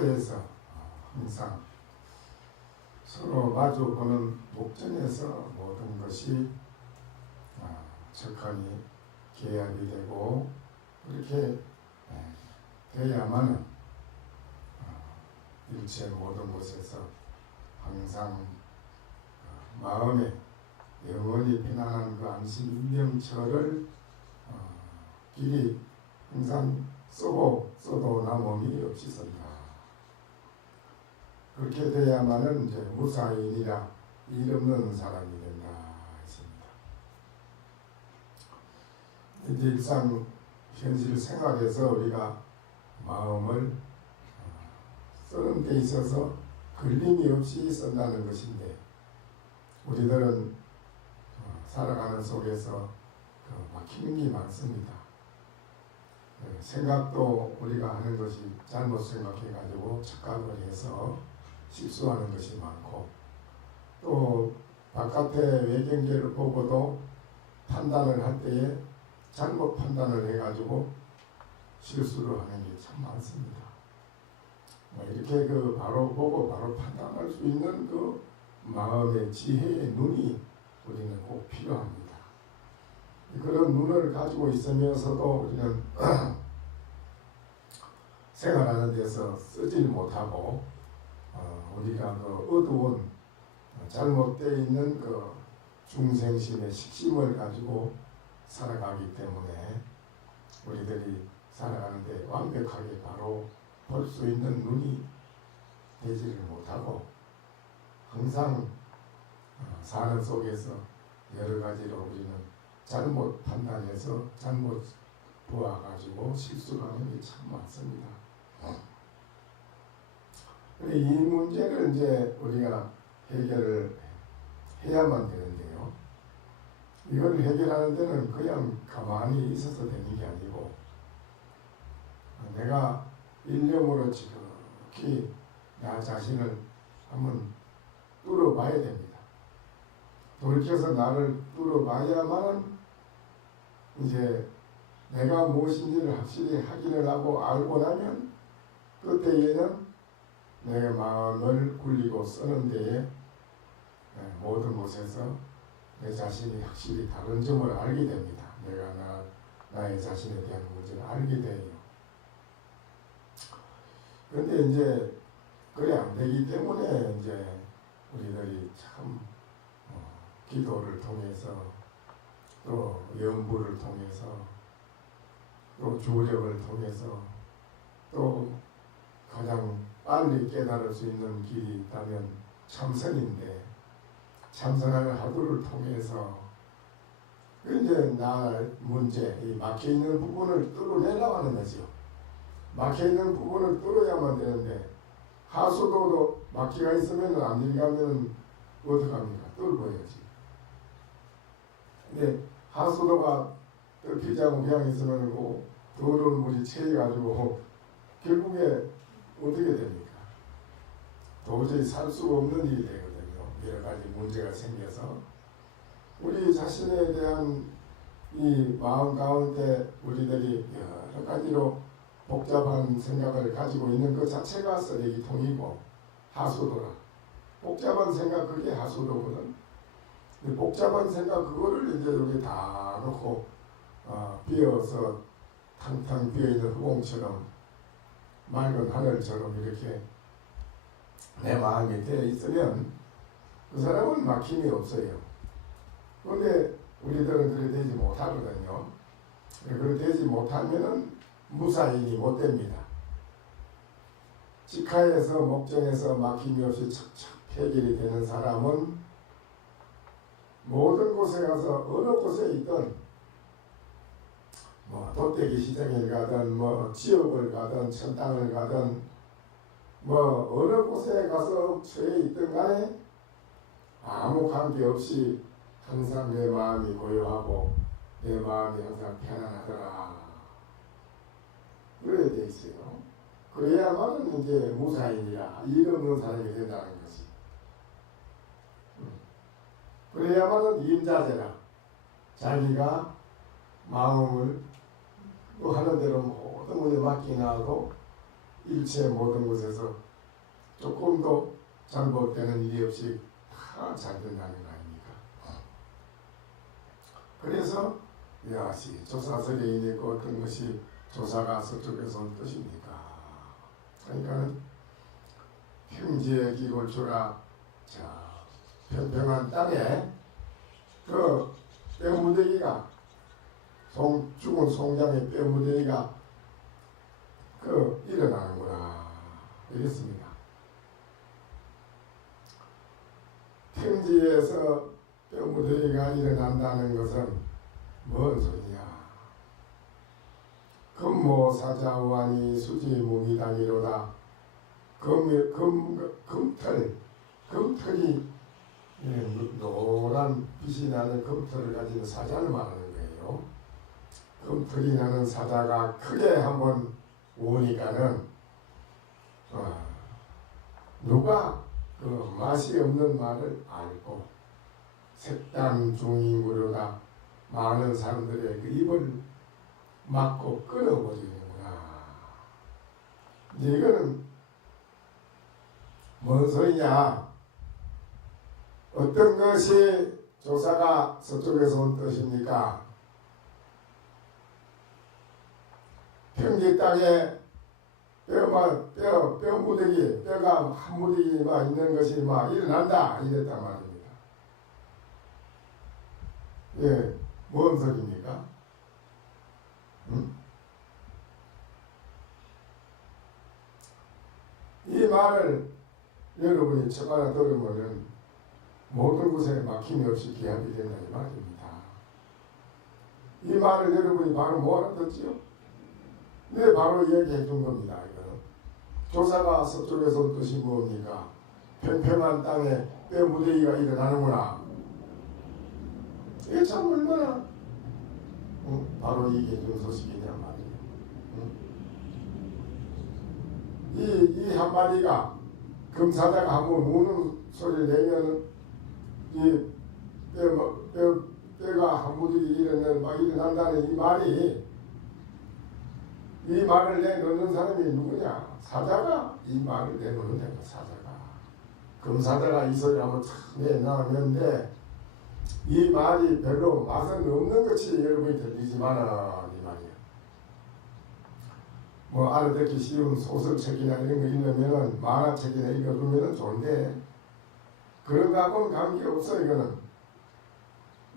사이에서 항상 서로 마주보는 목전에서 모든 것이 적합히 계약이 되고 그렇게 돼야만은 일체 모든 곳에서 항상 마음에 영원히 편안한 그 안심 인명처를 길이 항상 써도 남음이 없이 쓴다. 그렇게 돼야만은 이제 무사인이라 일 없는 사람이 된다 했습니다. 이제 일상 현실 생활에서 우리가 마음을 쓰는 데 있어서 걸림이 없이 쓴다는 것인데 우리들은 살아가는 속에서 막히는 게 많습니다. 생각도 우리가 하는 것이 잘못 생각해가지고 착각을 해서 실수하는 것이 많고 또 바깥의 외경계를 보고도 판단을 할 때에 잘못 판단을 해가지고 실수를 하는 게 참 많습니다. 이렇게 바로 보고 바로 판단할 수 있는 그 마음의 지혜의 눈이 우리는 꼭 필요합니다. 그런 눈을 가지고 있으면서도 우리는 생활하는 데서 쓰질 못하고 우리가 어두운 잘못되어 있는 중생심의 식심을 가지고 살아가기 때문에 우리들이 살아가는데 완벽하게 바로 볼 수 있는 눈이 되지를 못하고 항상 사는 속에서 여러 가지로 우리는 잘못 판단해서 잘못 보아가지고 실수를 하는 게 참 많습니다. 이 문제를 이제 우리가 해결을 해야만 되는데요. 이걸 해결하는 데는 그냥 가만히 있어서 되는 게 아니고 내가 일념으로 지극히 나 자신을 한번 뚫어봐야 됩니다. 돌이켜서 나를 뚫어봐야만 이제 내가 무엇인지를 확실히 확인을 하고 알고 나면 그때에는 내 마음을 굴리고 쓰는 데에 모든 곳에서 내 자신이 확실히 다른 점을 알게 됩니다. 내가 나의 자신에 대한 문제를 알게 돼요. 그런데 이제 그래 안 되기 때문에 이제 우리들이 참 기도를 통해서 또 연부를 통해서 또 주력을 통해서 또 가장 빨리 깨달을 수 있는 길이 있다면 참선인데 참선하는 하루를 통해서 이제 나 문제, 이 막혀있는 부분을 뚫어내려고 하는 거죠. 막혀있는 부분을 뚫어야만 되는데 하수도도 막히가 있으면 안 들어가면 어떡합니까? 뚫어야지. 근데 하수도가 뚫히지 않고 그냥 있으면 그 더러운 물이 채여가지고 결국에 어떻게 됩니까? 도저히 살 수가 없는 일이 되거든요. 여러 가지 문제가 생겨서 우리 자신에 대한 이 마음 가운데 우리들이 여러 가지로 복잡한 생각을 가지고 있는 것 자체가 쓰레기통이고 하수도라. 복잡한 생각 그게 하수도거든. 복잡한 생각 그거를 이제 우리 다 놓고 비어서 탕탕 비어있는 허공처럼 맑은 하늘처럼 이렇게 내 마음이 되어 있으면 그 사람은 막힘이 없어요. 그런데 우리들은 그래 되지 못하거든요. 그래 되지 못하면은 무사인이 못 됩니다. 직하에서 목정에서 막힘이 없이 척척 해결이 되는 사람은 모든 곳에 가서 어느 곳에 있든 돗대기 시장에 가든 지역을 가든 천당을 가든 어느 곳에 가서 처해 있든 간에 아무 관계없이 항상 내 마음이 고요하고 내 마음이 항상 편안하더라. 그래야 돼 있어요. 그래야만은 이제 무사인이라 일 없는 사람이 된다는 것이. 그래야만은 임자제라. 자기가 마음을 하는 대로 모든 것에 맡기나 하고 일체 모든 곳에서 조금도 잘못되는 일이 없이 다 잘 된다는 거 아닙니까? 그래서 이것이 조사설에 있는 어떤 것이 조사가 서쪽에서 온 뜻입니까? 그러니까 평지의 기골초라 자 평평한 땅에 그 뼈무더기가 죽은 송장의 뼈무더기가 그 일어나는구나 이랬습니다. 평지에서 뼈무더기가 일어난다는 것은 뭔 소리냐? 금모사자우하니 수지무기당이로다. 금털이 노란 빛이 나는 금털을 가진 사자를 말하는 거예요. 금털이 나는 사자가 크게 한번 오니까는 누가 그 맛이 없는 말을 알고 색단 중인구로다 많은 사람들의 그 입을 막고 끊어버리는구나. 이제 이거는 뭔 소리냐? 어떤 것이 조사가 서쪽에서 온 뜻입니까? 평지 땅에 뼈 무더기, 뼈가 한 무더기만 있는 것이 막 일어난다 이랬단 말입니다. 예, 뭔 소리입니까? 이 말을 여러분이 처바나 들으면은 모든 곳에 막힘이 없이 기합이 된다 이 말입니다. 이 말을 여러분이 바로 뭐 알아듣지요? 네, 바로 이야기해 준 겁니다. 이거는 조사가 서쪽에서 온 뜻이 뭡니까? 평평한 땅에 뼈 무더기가 일어나는구나. 이게 참 얼마나 바로 얘기해 준 소식이냐 말이에요. 이 한마디가 금사자가 한번 우는 소리를 내면 이 뼈가 한 무더기 일어난다는 이 말을 내놓는 사람이 누구냐? 사자가 이 말을 내놓는 거야. 사자가 금사자가 이 소리를 한번 참 내놓으면데 이 말이 별로 맛은 없는 것이 여러분이 들리지만은 이 말이야. 뭐 알아듣기 쉬운 소설책이나 이런 거 읽으면은 만화책이나 읽어보면은 좋은데 그런 거하고는 관계없어 이거는.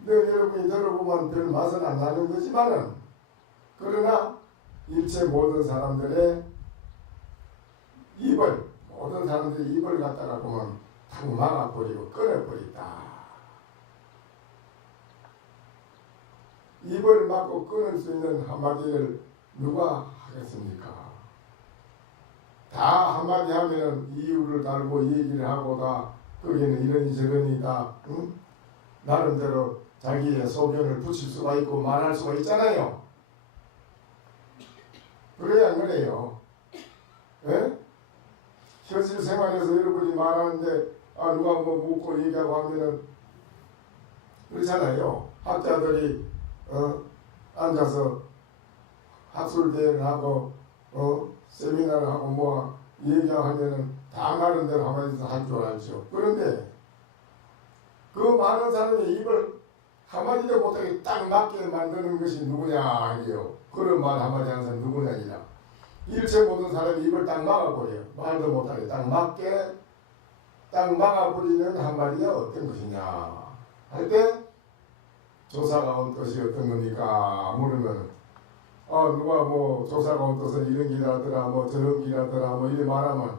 근데 여러분이 들어보면 별 맛은 안 나는 거지만은 그러나 일체 모든 사람들의 모든 사람들의 입을 갖다가 보면 탁 막아버리고 끊어버린다. 입을 막고 끊을 수 있는 한마디를 누가 하겠습니까? 다 한마디 하면은 이유를 달고 얘기를 하고 다 거기는 이러니 저러니 다 나름대로 자기의 소견을 붙일 수가 있고 말할 수가 있잖아요. 그래야 안 그래요? 예? 현실 생활에서 여러분이 말하는데 누가 뭐 묻고 얘기하고 하면은 그렇잖아요. 학자들이 앉아서 학술대회를 하고 세미나를 하고 뭐 얘기하면은 다 나름대로 한마디도 할 줄 알죠. 그런데 그 많은 사람의 입을 한마디도 못하게 딱 맞게 만드는 것이 누구냐 이게요. 그런 말 한마디 하는 사람이 누구냐 이라. 일체 모든 사람이 입을 딱 막아버려요. 말도 못하게 딱 맞게 딱 막아버리는 한마디가 어떤 것이냐 할 때 조사가 온 뜻이 어떤 겁니까? 물으면 누가 뭐 조사가 온 뜻은 이런 길하더라 뭐 저런 길하더라 뭐 이래 말하면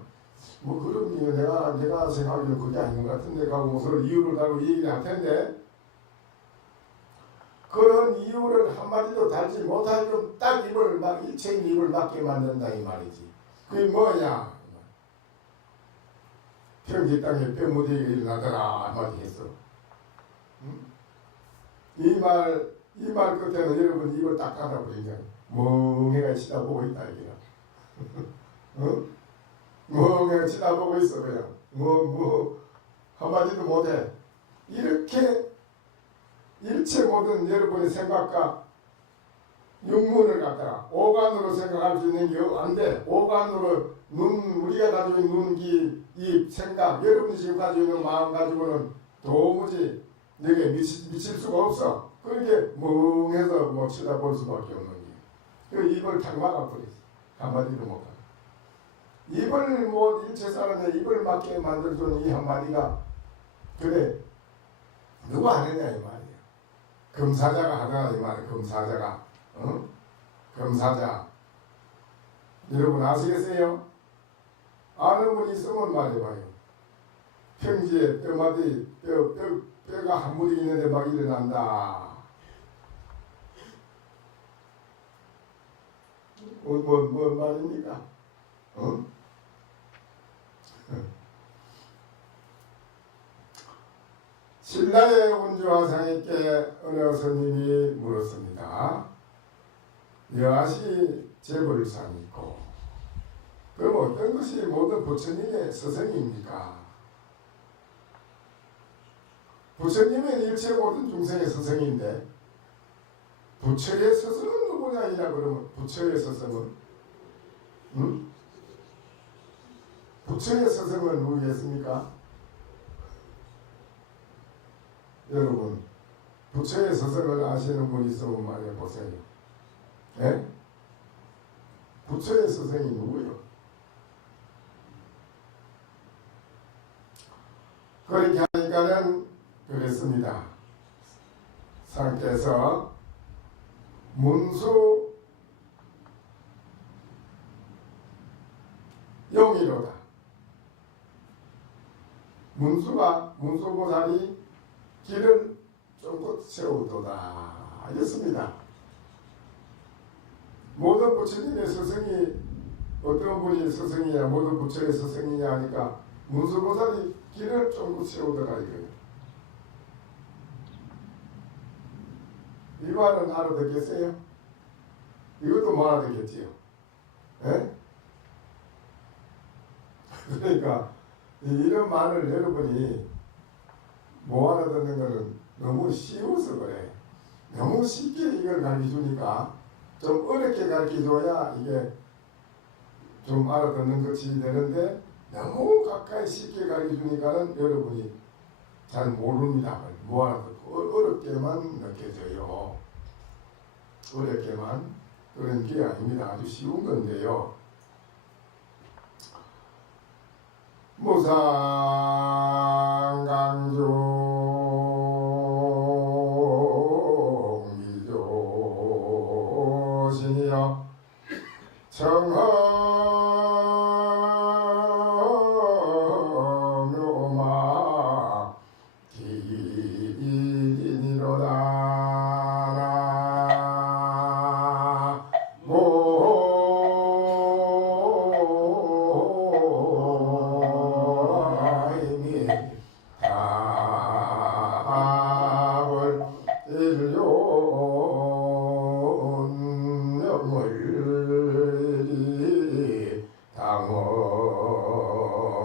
뭐 그런 게 내가 생각하기는 그게 아닌 것 같은데 하고 서로 이유를 달고 얘기를 할 텐데 그런 이유를 한마디도 달지 못하게끔 딱 입을 막 일체인 입을 막게 만든다 이 말이지. 그게 뭐냐? 평지 땅에 뼈 무더기가 일어나더라 한마디 했어. 이 말 끝에는 여러분 입을 딱 닫아버리니까 멍해가 치다보고 있다 이게야. 멍해가 치다보고 있어 그냥. 한마디도 못해. 이렇게 일체 모든 여러분의 생각과 육문을 갖다가 오간으로 생각할 수 있는 게 안 돼. 오간으로 우리가 가지고 있는 눈, 귀, 입, 생각, 여러분이 지금 가지고 있는 마음 가지고는 도무지 내게 미칠 수가 없어. 그렇게 멍해서 뭐 쳐다볼 수밖에 없는 게. 그 입을 탁 막아버렸어. 한마디도 못하고. 입을 일체 사람의 입을 막게 만들어주는 이 한마디가 그래 누가 하느냐 이 말이야. 금사자가 하더라 이 말이야. 금사자가. 금사자. 여러분 아시겠어요? 아는 분 있으면 말해봐요. 평지에 뼈가 한 무리 있는데 막 일어난다. 뭔 말입니까? 신라의 운주화상에게 어느 스님이 물었습니다. 여하시 재벌상이 있고 그럼 어떤 것이 모든 부처님의 스승입니까? 부처님은 일체 모든 중생의 스승인데 부처의 스승은 누구냐 이라 그러면 부처의 스승은 부처의 스승은 누구겠습니까? 여러분 부처의 스승을 아시는 분 있으면 말해보세요. 예? 부처의 스승이 누구요? 그렇게 하니까는 그랬습니다. 상께서 문수 영이로다. 문수보살이 길을 쫑긋 세우도다 하였습니다. 모든 부처님의 스승이 어떤 분이 스승이냐 모든 부처의 스승이냐 하니까 문수보살이 길을 쫑긋 세우더라 이거예요. 이 말은 알아듣겠어요? 이것도 못 알아듣겠지요? 예? 그러니까 이런 말을 여러분이 못 알아듣는 것은 너무 쉬워서 그래. 너무 쉽게 이걸 가르쳐주니까 좀 어렵게 가르쳐줘야 이게 좀 알아듣는 것이 되는데 너무 가까이 쉽게 가르쳐주니까는 여러분이 잘 모릅니다. 못 알아듣고 어렵게만 느껴져요. 어렵게만 그런 게 아닙니다. 아주 쉬운 건데요. 무상강중 미조신이여 청허묘마 기인이로다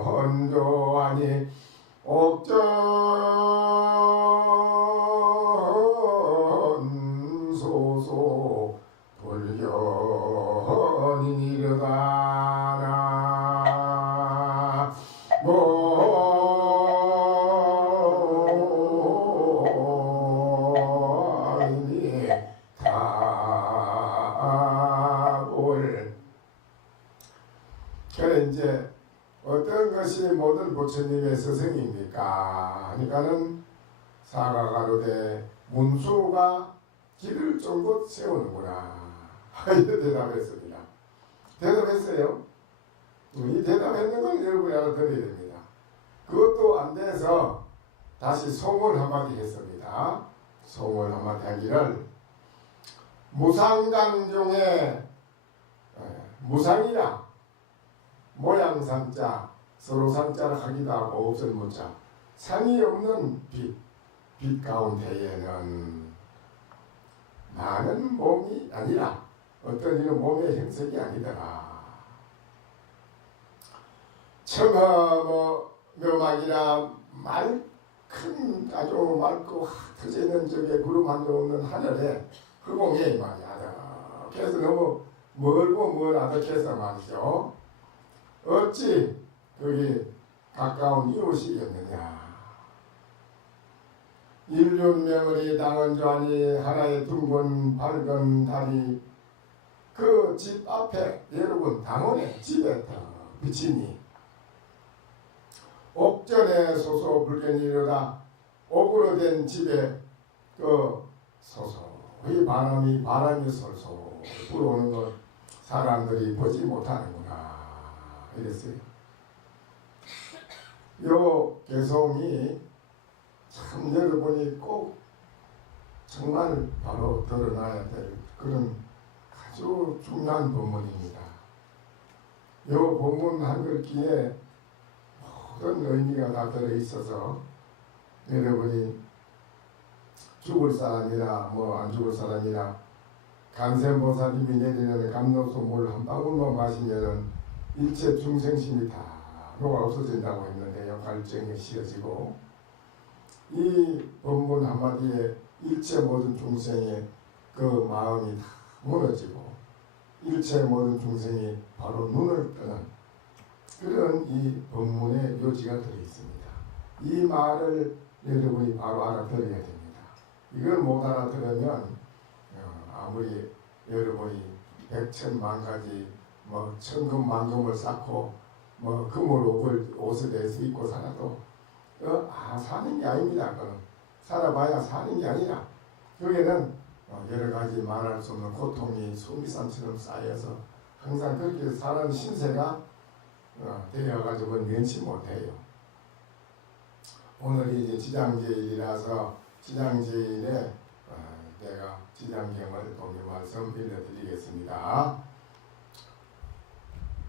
당원조하니 옥전소소 불견이니르다나 모이니 답을 그래 이제 어떤 것이 모든 부처님의 스승입니까? 하니까는 사가가로되 문수가 길을 쫑긋 세우는구나. 이렇게 대답했습니다. 대답했어요. 이 대답했는 걸 여러분이 알아들어야 됩니다. 그것도 안 돼서 다시 소문 한마디 했습니다. 소문 한마디 하기를 무상강중에 무상이라 모양상자 서로 상자를 하기도 하고 없을 문자 상이 없는 빛 가운데에는 많은 몸이 아니라 어떤 이런 몸의 형성이 아니더라. 청허묘막이라 큰 아주 맑고 흩어져 있는 저게 구름 한 점 없는 하늘에 흑공에 말이야. 아득해서 너무 멀고 뭘 아득해서 말이죠. 어찌 거기 가까운 이웃이겠느냐. 일륜명을이 당은좌니 하나의 둥근 밝은 달이 그 집 앞에 여러분 당원의 집에 더 비치니 옥전에 소소 불견이로다 옥으로 된 집에 그 소소히 바람이 솔솔 불어오는 것 사람들이 보지 못하는구나 이랬어요. 요 개성이 참 여러분이 꼭 정말 바로 드러나야 될 그런 아주 중요한 본문입니다. 요 본문 한 글귀에 모든 의미가 다 들어있어서 여러분이 죽을 사람이나 뭐 안 죽을 사람이나 간센보살님이 내리는 감로소 물 한 방울만 마시면은 일체 중생심이 다 녹아 없어진다고 했는데요. 갈증이 씌어지고 이 본문 한마디에 일체 모든 중생의 그 마음이 다 무너지고 일체 모든 중생이 바로 눈을 뜨는 그런 이 본문의 요지가 들어있습니다. 이 말을 여러분이 바로 알아들어야 됩니다. 이걸 못 알아들으면 아무리 여러분이 백천만 가지 뭐 천금만금을 쌓고 뭐 금을 옷을 내서 입고 살아도 사는 게 아닙니다. 그건 살아봐야 사는 게 아니라 여기에는 여러 가지 말할 수 없는 고통이 수미산처럼 쌓여서 항상 그렇게 사는 신세가 되어가지고 면치 못해요. 오늘이 이제 지장제일이라서 지장제일에 내가 지장경을 동의 말씀 빌려드리겠습니다.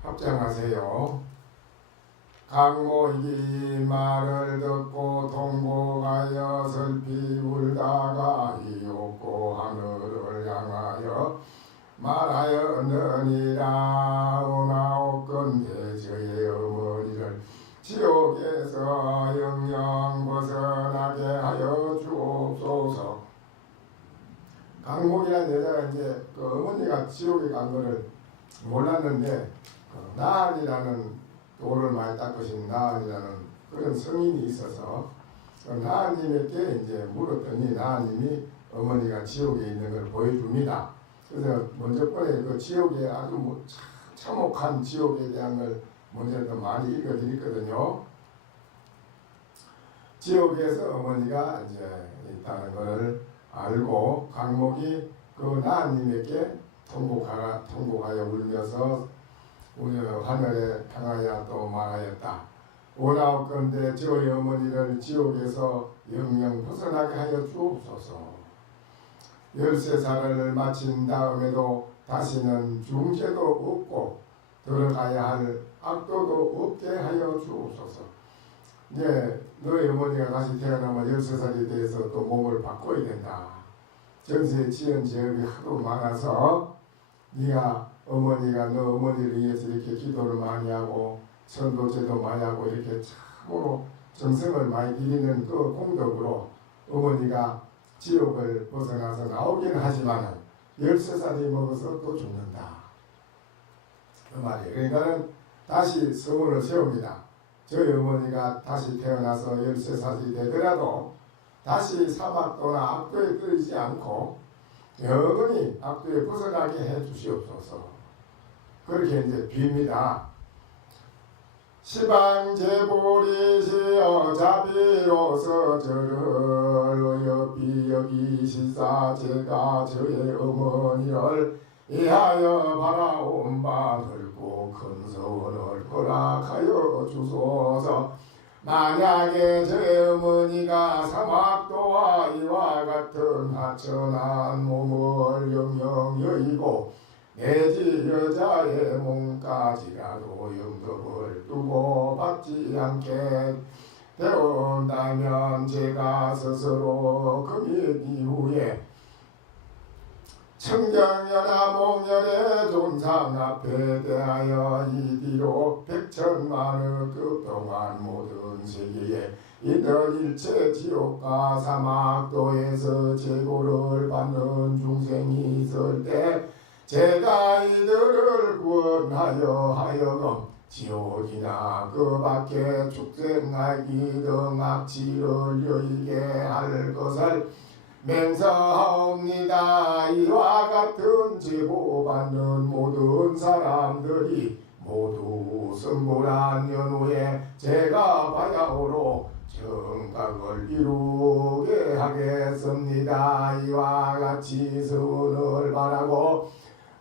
합장하세요. 강모이 말을 듣고 통곡하여 슬피 울다가 이윽고 하늘을 향하여 말하였느니라. 오나옵건대 저의 어머니를 지옥에서 영영 벗어나게 하여 주옵소서. 강목이라는 여자가 이제 그 어머니가 지옥에 간 거를 몰랐는데 나한이라는 돌을 많이 닦으신 나한이라는 그런 성인이 있어서 나한님에게 이제 물었더니 나한님이 어머니가 지옥에 있는 걸 보여줍니다. 그래서 먼저 번에 그 지옥에 아주 참혹한 지옥에 대한 걸 먼저 더 많이 읽어드렸거든요. 지옥에서 어머니가 이제 있다는 것을 알고 강목이 그 나한님에게 통곡하여 울면서 하늘에 향하여 또 말하였다. 오나옵건대 저의 어머니를 지옥에서 영영 벗어나게 하여 주옵소서. 13살을 마친 다음에도 다시는 중죄도 없고 들어가야 할 악도도 없게 하여 주옵소서. 이제 너의 어머니가 다시 태어나면 13살이 돼서 또 몸을 바꿔야 된다. 전세에 지은 죄업이 하도 많아서 네가 어머니가 너 어머니를 위해서 이렇게 기도를 많이 하고 천도제도 많이 하고 이렇게 참으로 정성을 많이 들이는 그 공덕으로 어머니가 지옥을 벗어나서 나오긴 하지만 13살이 먹어서 또 죽는다. 그 말이에요. 그러니까는 다시 서문을 세웁니다. 저희 어머니가 다시 태어나서 13살이 되더라도 다시 사막도나 악도에 떨어지지 않고 영원히 악도에 벗어나게 해 주시옵소서. 그렇게 이제 빕니다. 시방제보리시어 자비로서 저를 어여삐 여기시사 제가 저의 어머니를 이하여 바라온 바 넓고 큰 소원을 허락하여 주소서. 만약에 저의 어머니가 사막도와 이와 같은 하천한 몸을 영영 여의고 내지 여자의 몸까지라도 영접을 두고 받지 않게 되온다면 제가 스스로 금일 이후에 청정연화 목련의 존상 앞에 대하여 이뒤로 백천만의 그동안 모든 세계에 있던 일체 지옥과 사막도에서 제고를 받는 중생이 있을 때 제가 이들을 구원하여 하여금 지옥이나 그 밖에 축생하기 등 악취를 여의게 할 것을 맹세하옵니다. 이와 같은 제보받는 모든 사람들이 모두 성불한 연후에 제가 바야흐로 정각을 이루게 하겠습니다. 이와 같이 선을 바라고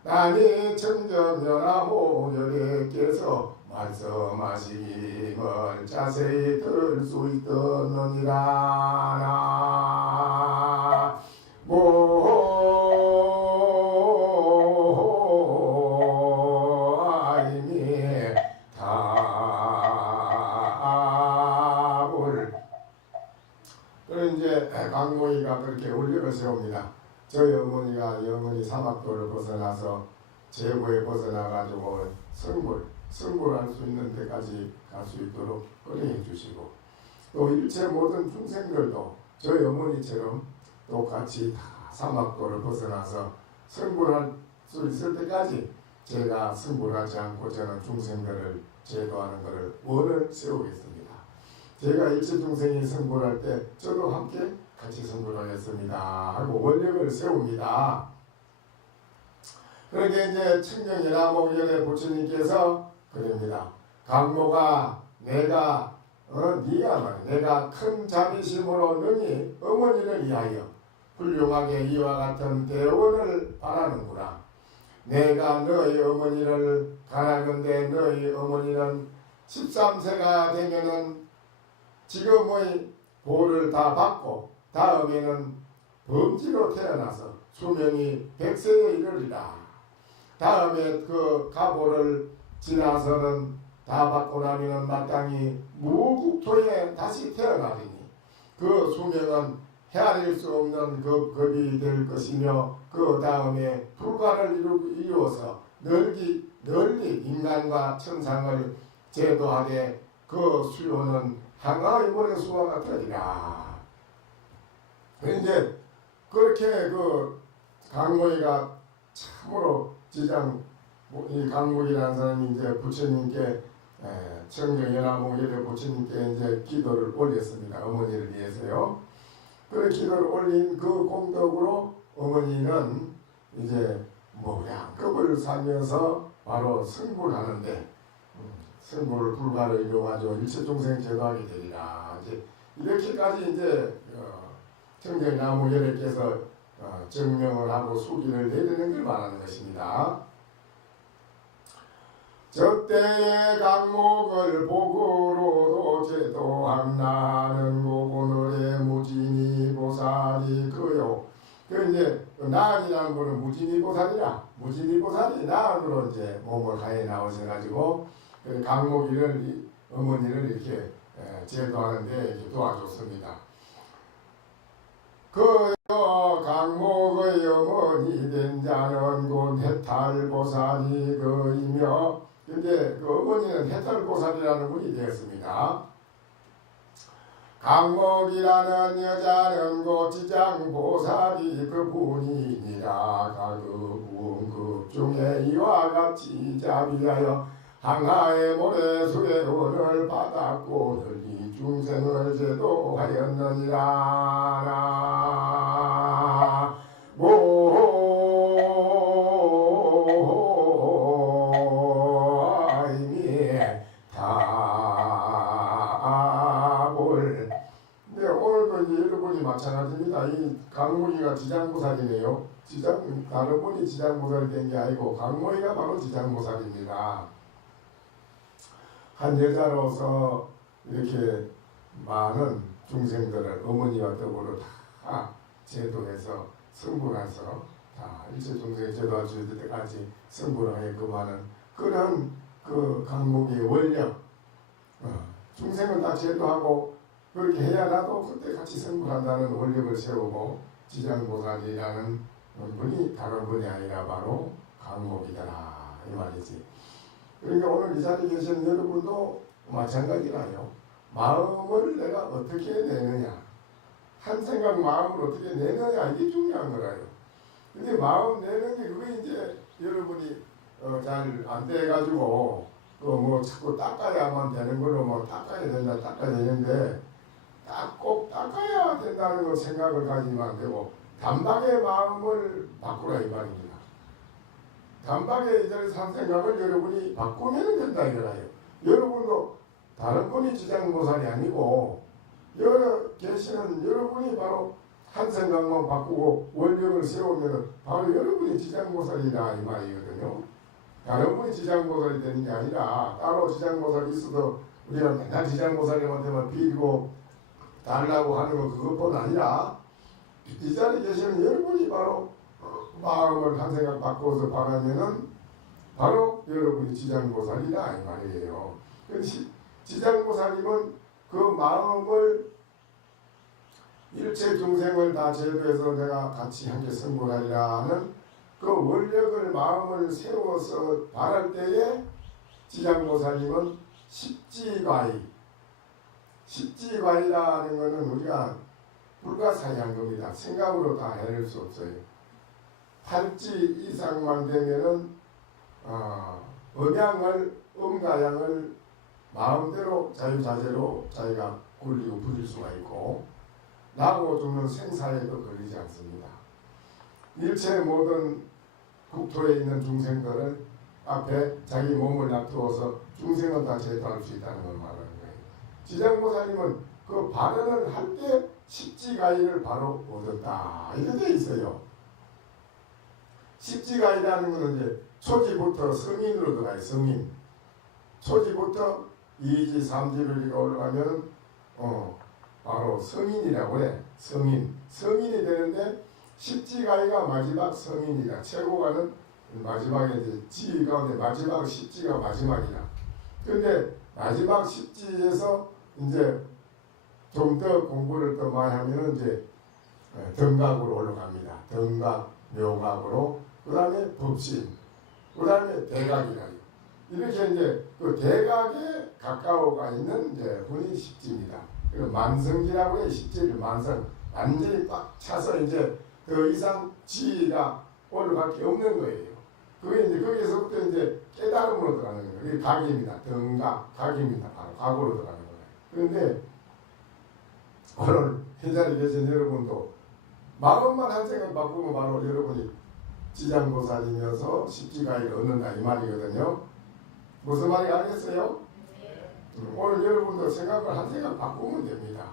나니 청정연하 모녀님께서 말씀하심을 자세히 들을 수 있었느니라. 모아이니 답을. 그래 이제 강모이가 그렇게 올려을 세웁니다. 저희 어머니가 영원히 사막도를 벗어나서 제고에 벗어나가지고 성불할 수 있는 데까지 갈 수 있도록 허락해 주시고, 또 일체 모든 중생들도 저희 어머니처럼 똑같이 다 사막도를 벗어나서 성불할 수 있을 때까지 제가 성불하지 않고 저는 중생들을 제도하는 것을 원을 세우겠습니다. 제가 일체 중생이 성불할 때 저도 함께 같이 성불하겠습니다 하고 원력을 세웁니다. 그렇게 이제 청정연화목연의 부처님께서 그럽니다. 강모가 내가 큰 자비심으로 능히 어머니를 위하여 훌륭하게 이와 같은 대원을 바라는구나. 내가 너희 어머니를 가라는데 너희 어머니는 13세가 되면은 지금의 보를 다 받고 다음에는 범지로 태어나서 수명이 100세에 이르리라. 다음에 그 가보를 지나서는 다 받고 나면은 마땅히 무국토에 다시 태어나리니 그 수명은 헤아릴 수 없는 그 급이 될 것이며 그 다음에 불가를 이루어서 널리 인간과 천상을 제도하되 그 수요는 항아의 모래수와 같으리라. 이제 그렇게 그 강모이가 참으로 이 강목이라는 사람이 이제 부처님께 청정연화목연의 부처님께 이제 기도를 올렸습니다. 어머니를 위해서요. 그 기도를 올린 그 공덕으로 어머니는 이제 양급을 살면서 바로 성불하는데 성불 불가를 이루어가지고 일체중생 제도하게 되리라. 이제 이렇게까지 이제 청정연화목연의께서 증명을 하고 수기를 내리는 걸 말하는 것입니다. 저때의 강목을 복으로도 제도함나는 오늘의 무진이 보살이 그요. 그 이제 나은이라는 분은 무진이 보살이라. 무진이 보살이 나은으로 이제 몸을 하에 나오셔가지고 강목이를 어머니를 이렇게 제도하는데 이렇게 도와줬습니다. 그 강목의 어머니 된 자는 곧 해탈보살이 그이며, 근데 그 어머니는 해탈보살이라는 분이 되었습니다. 강목이라는 여자는 곧 지장보살이 그분이니라. 가그분 극중에 이와 같이 자비하여 항하의 모래수의 은을 받았고 널리 중생을 제도하였느니라. 모아이니 답을. 네, 오늘도 이제 여러분이 마찬가지입니다. 이 강목이가 지장보살이네요. 다른 분이 지장보살이 된 게 아니고 강목이가 바로 지장보살입니다. 한 여자로서 이렇게 많은 중생들을 어머니와 더불어 다 제도해서 성불해서 다 일체 중생 제도할 수 있을 때까지 성불을 하게끔 하는 그런 그 강목의 원력. 중생은 다 제도하고 그렇게 해야 나도 그때 같이 성불한다는 원력을 세우고 지장보살이라는 분이 다른 분이 아니라 바로 강목이더라 이 말이지. 그러니까 오늘 이 자리에 계신 여러분도 마찬가지라요. 마음을 내가 어떻게 내느냐, 한 생각 마음을 어떻게 내느냐, 이게 중요한 거라요. 근데 마음 내는 게 그게 이제 여러분이 잘 안 돼가지고 뭐 자꾸 닦아야만 되는 걸로 뭐 닦아야 된다 닦아야 되는데 꼭 닦아야 된다는 거 생각을 가지면 안 되고 단박에 마음을 바꾸라 이 말입니다. 단박에 이 자리에서 한 생각을 여러분이 바꾸면 된다 이거예요. 여러분도 다른 분이 지장보살이 아니고 여러 계시는 여러분이 바로 한 생각만 바꾸고 원력을 세우면 바로 여러분이 지장보살이다 이 말이거든요. 다른 분이 지장보살이 되는 게 아니라 따로 지장보살이 있어도 우리가 맨날 지장보살님한테만 빌고 달라고 하는 거 그것뿐 아니라 이 자리에 계시는 여러분이 바로 마음을 한 생각 바꿔서 바라면은 바로 여러분이 지장보살이다 이 말이에요. 지장보살님은 그 마음을 일체 중생을 다 제도해서 내가 같이 함께 성불하리라는 그 원력을 마음을 세워서 바랄 때에 지장보살님은 십지과의라는 것은 우리가 불가사의한 겁니다. 생각으로 다 해낼 수 없어요. 8지 이상만 되면은 음가양을 마음대로 자유자재로 자기가 굴리고 부릴 수가 있고 나고 죽는 생사에도 걸리지 않습니다. 일체 모든 국토에 있는 중생들을 앞에 자기 몸을 놔두어서 중생은 다 제도할 수 있다는 걸 말하는 거예요. 지장보살님은 그 발언을 할 때 십지가의를 바로 얻었다 이렇게 돼 있어요. 십지가의라는 것은 이제 초지부터 성인으로 들어가요. 성인. 초지부터 2지, 3지를 올라가면 바로 성인이라고 해. 성인이 되는데 십지가의가 마지막 성인이다. 최고가는 마지막에 이제 지 가운데 마지막 십지가 마지막이다. 그런데 마지막 십지에서 이제 좀 더 공부를 더 많이 하면 이제 등각으로 올라갑니다. 등각, 묘각으로 그 다음에 법신, 그 다음에 대각이라 이렇게 이제 그 대각에 가까워가 있는 이제 분이 십지입니다. 만성지라고 해요. 십지를 만성 완전히 꽉 차서 이제 더 이상 지가 올라갈 게 없는 거예요. 그게 이제 거기서부터 이제 깨달음으로 들어가는 거예요. 그게 각입니다. 등각, 각입니다. 바로 각으로 들어가는 거예요. 그런데 오늘 이 자리에 계신 여러분도 마음만 한 생각 바꾸면 바로 여러분이 지장보살이면서 십지가의를 얻는다 이 말이거든요. 무슨 말인지 알겠어요? 오늘 여러분도 생각을 한 생각 바꾸면 됩니다.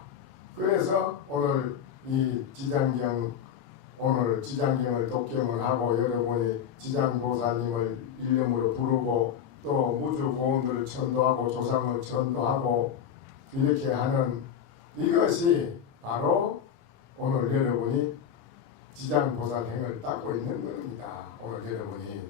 그래서 오늘 이 오늘 지장경을 독경을 하고 여러분이 지장보살님을 일념으로 부르고 또 무주고원들을 천도하고 조상을 천도하고 이렇게 하는 이것이 바로 오늘 여러분이 지장보살행을 닦고 있는 겁니다. 오늘 여러분이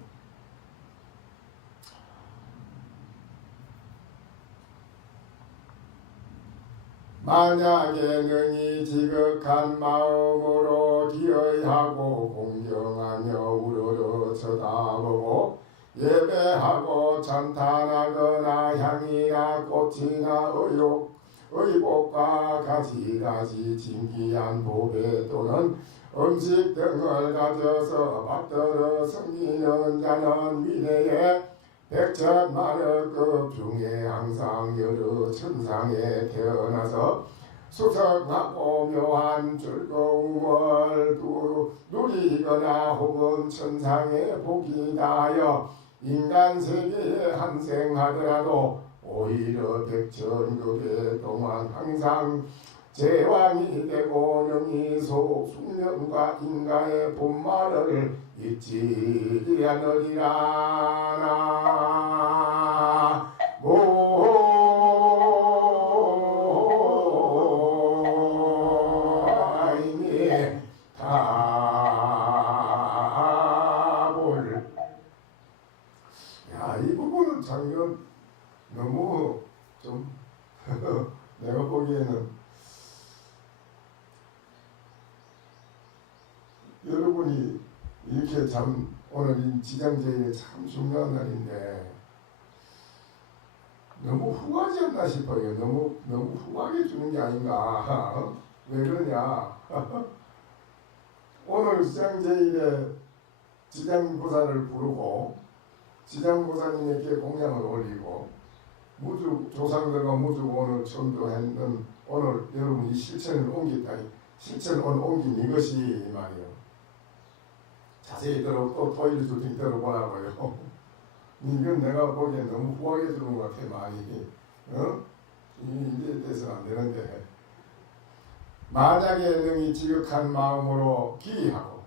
만약에 능히 지극한 마음으로 기여하고 공경하며 우러러 쳐다보고 예배하고 찬탄하거나 향이나 꽃이나 의복과 가지가지 진귀한 보배 또는 음식 등을 가져서 받들어 섬기는 자는 미래에 백천만억급 중에 항상 여러 천상에 태어나서 수석하고 묘한 즐거움을 누리거나 혹은 천상의 복이 다하여 인간 세계에 한생하더라도 오히려 백천급의 동안 항상 제왕이 되고 능히 숙명과 인가의 본말을 잊지 않으리라. 모아이니 다볼. 야, 이 부분은 참 너무 좀 내가 보기에는 여러분이 이렇게 참 오늘 이 지장제일이 참 중요한 날인데 너무 후하지 않나 싶어요. 너무 후하게 주는 게 아닌가. 왜 그러냐. 오늘 지장제일에 지장보살을 부르고 지장보살님에게 공양을 올리고 무주 조상들과 무주 오늘 전도했는 오늘 여러분이 실천을 옮겼다. 실천을 옮긴 이것이 말이요. 자세히 또 토요일 주팅 들어보라고요. 이건 내가 보기엔 너무 후하게 주는 것 같아 많이. 이제 돼서는 안 되는데 만약에 능히 지극한 마음으로 기이하고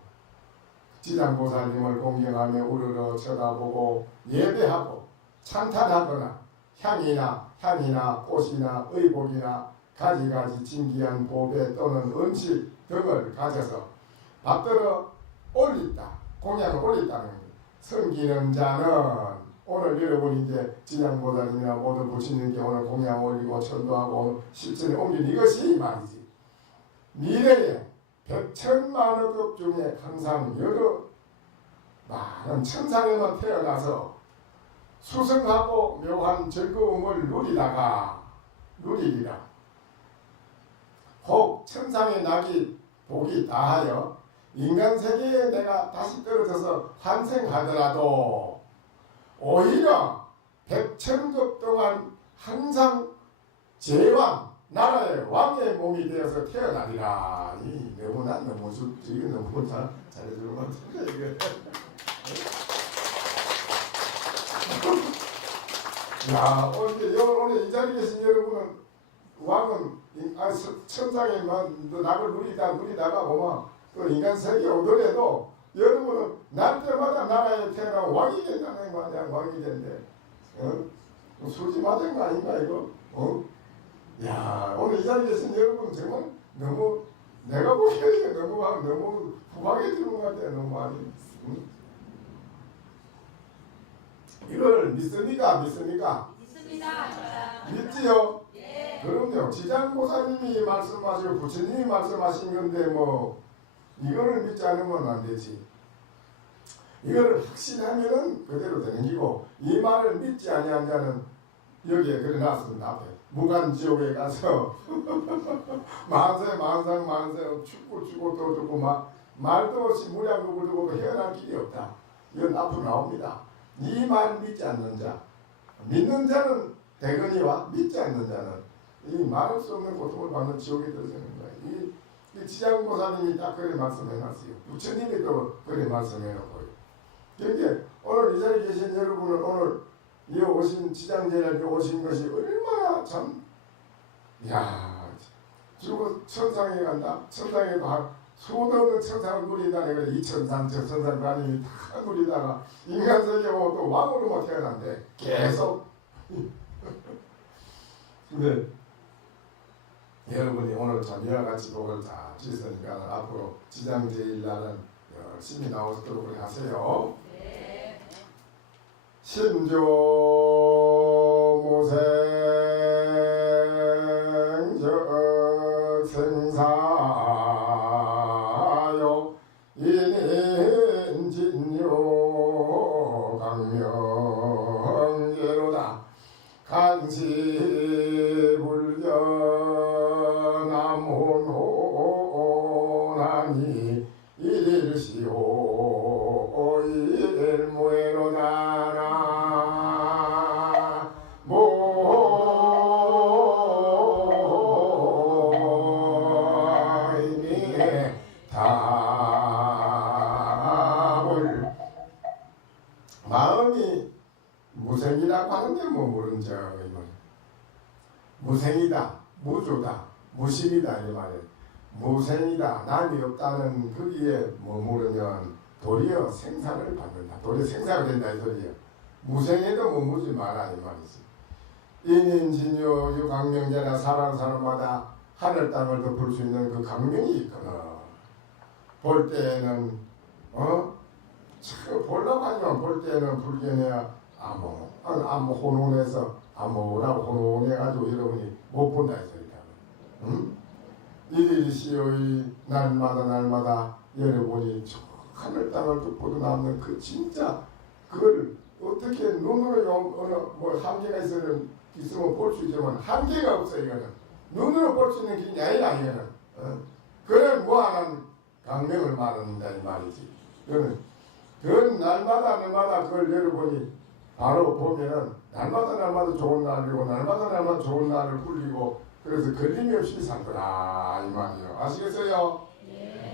지장보살님을 공경하며 우러러 쳐다보고 예배하고 찬탄하거나 향이나 꽃이나 의복이나 가지가지 진귀한 보배 또는 음식 등을 가져서 받들어 올린다. 공양을 올린다는 거예요. 섬기는 자는 오늘 여러분이 이제 지장보살님이나 모든 부처님께 오늘 공양 올리고 천도하고 실천에 옮긴 이것이 말이지. 미래에 백천만억 급 중에 항상 여러 많은 천상에만 태어나서 수승하고 묘한 즐거움을 누리리라. 혹 천상의 낙이 복이 다하여 인간 세계에 내가 다시 떨어져서 환생하더라도 오히려 백천급 동안 항상 제왕 나라의 왕의 몸이 되어서 태어나리라. 이 너무나 너무 이게 너무 잘해주는 것 같은데 이게. 야 오늘 이 자리에 계신 여러분은 왕은 천상에만 낙을 누리다가 보면 또 인간 세계에 오더라도 여러분은 날 때마다 나라에 태어나 왕이 된다는 거 아니야. 왕이 된대. 수지 맞은 거 아닌가 이거? 야 오늘 이 자리에 계신 여러분 정말 너무 내가 보기에는 너무 후하게 주는 것 같아. 너무 많이. 이걸 믿습니까? 믿습니다. 믿지요? 예. 그럼요. 지장보살님이 말씀하시고 부처님이 말씀하신 건데 뭐 이거를 믿지 않으면 안 되지. 이거를 확신하면은 그대로 되는 기고 이 말을 믿지 아니한 자는 여기에 그려놨습니다. 앞에 무간지옥에 가서 만세 죽고 또 죽고 말도 없이 무량국을 두고도 헤어날 길이 없다. 이건 앞으로 나옵니다. 이 말 믿지 않는 자, 믿는 자는 대거니와 믿지 않는 자는 이 말할 수 없는 고통을 받는 지옥에 들어가는 거야. 이 지장보살님이 딱 그래 말씀해놨어요. 부처님이 또 그래 말씀해놓고요. 그런데 오늘 이 자리에 계신 여러분은 오늘 이 오신 지장제일에 오신 것이 얼마나 참, 그리고 천상에 간다. 천상에 수도 없는 천상을 누리다. 내가 이천상 천상 가님이 다 누리다가 인간 세계에 오고 또 왕으로만 태어난대. 계속. 근데 여러분이 오늘 참 이와 같이 복을 다 주셨으니까 앞으로 지장제일날은 열심히 나오도록 하세요. 네. 신조무생적 생사요 인인진요 강명제로다 간시불견나무노나니 일시오 일무에로다나 모이니 답을 마음이 무생이라고 하는데 뭐 모른 척 무생이다, 무조다, 무심이다 이 말이에요. 무생이다, 남이 없다는 거기에 머무르면 도리어 생사를 받는다. 도리어 생사가 된다 이 소리예요. 무생에도 머무지 마라 이 말이지. 인인진요 유강명제나 사람 사람마다 하늘 땅을 덮을 수 있는 그 강명이 있거든. 볼 때에는 보려고 하지만 볼 때는 불견해야 암호 혼혼해서 암호라고 혼혼해가지고 여러분이 못 본다 이 소리다. 일일시의 날마다 여러분이 저 하늘 땅을 덮어도 남는 그 진짜 그걸 어떻게 눈으로 뭐 한계가 있으면 볼 수 있지만 한계가 없어. 이거는 눈으로 볼 수 있는 길이 아니라 이거는. 그래 뭐하는 강명을 말한다 이 말이지. 그러면 그 날마다 그걸 열어보니 바로 보면은 날마다 좋은 날이고 날마다 좋은 날을 굴리고 그래서 걸림이 없이 산거라 이 말이에요. 아시겠어요? 네.